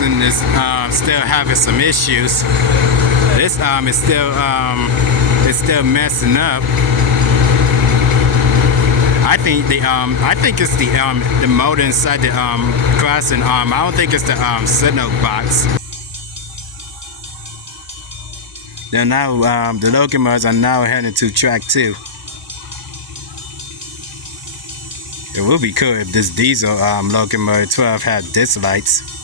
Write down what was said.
crossing is still having some issues. This is still messing up. I think it's the motor inside the crossing arm. I don't think it's the signal box. They're now the locomotives are now heading to track 2. It would be cool if this diesel locomotive 12 had disc lights.